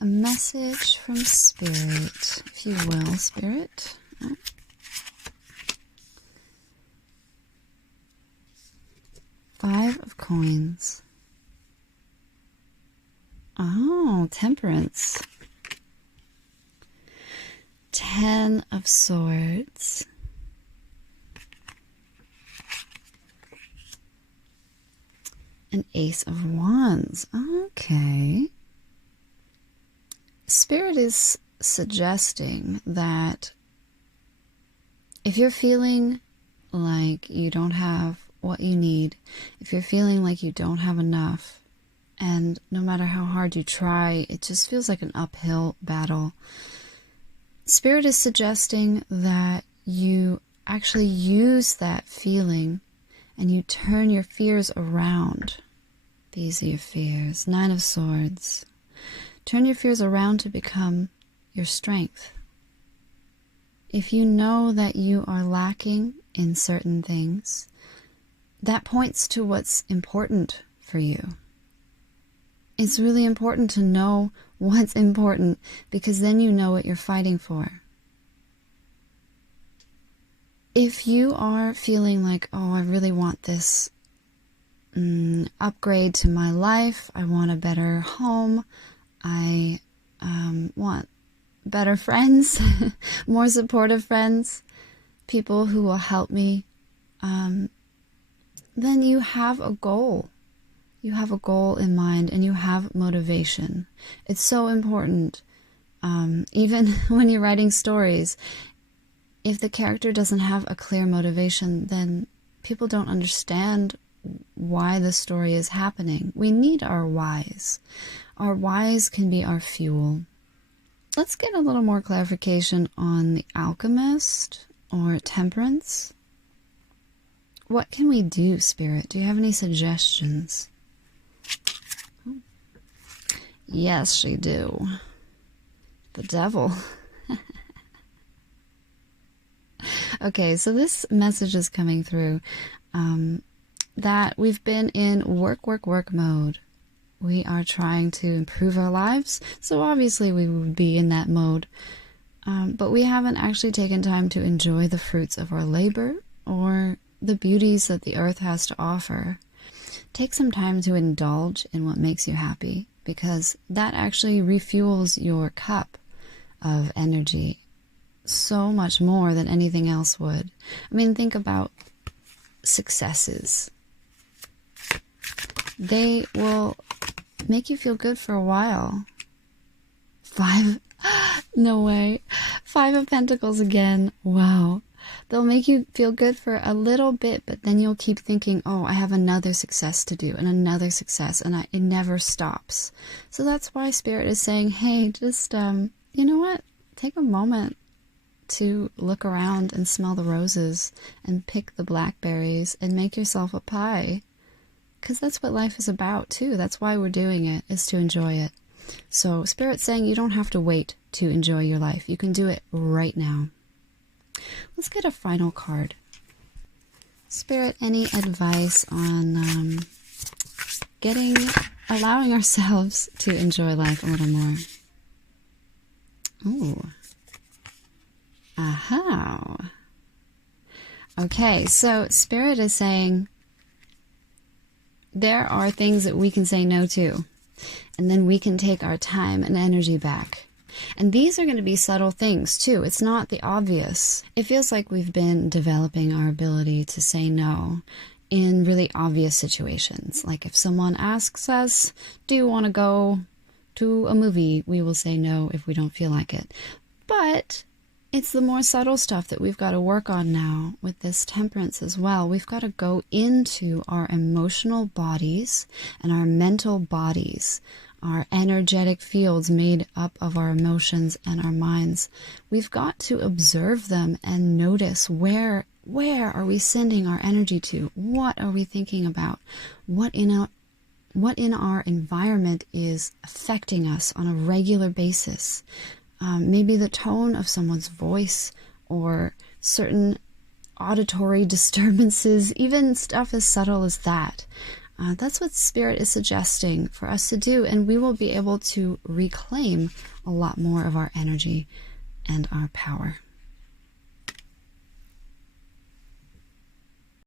A message from Spirit, if you will, Spirit. Oh. Five of Coins. Oh, Temperance. 10 of Swords. An Ace of Wands. Okay. Spirit is suggesting that if you're feeling like you don't have what you need, if you're feeling like you don't have enough, and no matter how hard you try, it just feels like an uphill battle, Spirit is suggesting that you actually use that feeling and you turn your fears around. These are your fears. 9 of Swords. Turn your fears around to become your strength. If you know that you are lacking in certain things, that points to what's important for you. It's really important to know what's important, because then you know what you're fighting for. If you are feeling like, oh, I really want this upgrade to my life, I want a better home, I want better friends, more supportive friends, people who will help me, then you have a goal. You have a goal in mind and you have motivation. It's so important. Even when you're writing stories, if the character doesn't have a clear motivation, then people don't understand why the story is happening. We need our whys. Our whys can be our fuel. Let's get a little more clarification on the Alchemist or Temperance. What can we do, Spirit? Do you have any suggestions? Yes, she do. The Devil. Okay, so this message is coming through that we've been in work mode. We are trying to improve our lives, so obviously we would be in that mode. But we haven't actually taken time to enjoy the fruits of our labor or the beauties that the earth has to offer. Take some time to indulge in what makes you happy, because that actually refuels your cup of energy so much more than anything else would. I mean, think about successes. They will make you feel good for a while. 5, no way. 5 of Pentacles again. Wow. They'll make you feel good for a little bit, but then you'll keep thinking, oh, I have another success to do and another success, and it never stops. So that's why Spirit is saying, hey, just, you know what? Take a moment to look around and smell the roses and pick the blackberries and make yourself a pie. Because that's what life is about, too. That's why we're doing it, is to enjoy it. So Spirit's saying you don't have to wait to enjoy your life. You can do it right now. Let's get a final card. Spirit, any advice on allowing ourselves to enjoy life a little more? Ooh. Aha. Okay, so Spirit is saying there are things that we can say no to, and then we can take our time and energy back. And these are going to be subtle things too. It's not the obvious. It feels like we've been developing our ability to say no in really obvious situations. Like if someone asks us, do you want to go to a movie? We will say no if we don't feel like it. But it's the more subtle stuff that we've got to work on now with this Temperance as well. We've got to go into our emotional bodies and our mental bodies, our energetic fields made up of our emotions and our minds. We've got to observe them and notice where are we sending our energy to? What are we thinking about? What in our environment is affecting us on a regular basis? Maybe the tone of someone's voice or certain auditory disturbances, even stuff as subtle as that. That's what Spirit is suggesting for us to do, and we will be able to reclaim a lot more of our energy and our power.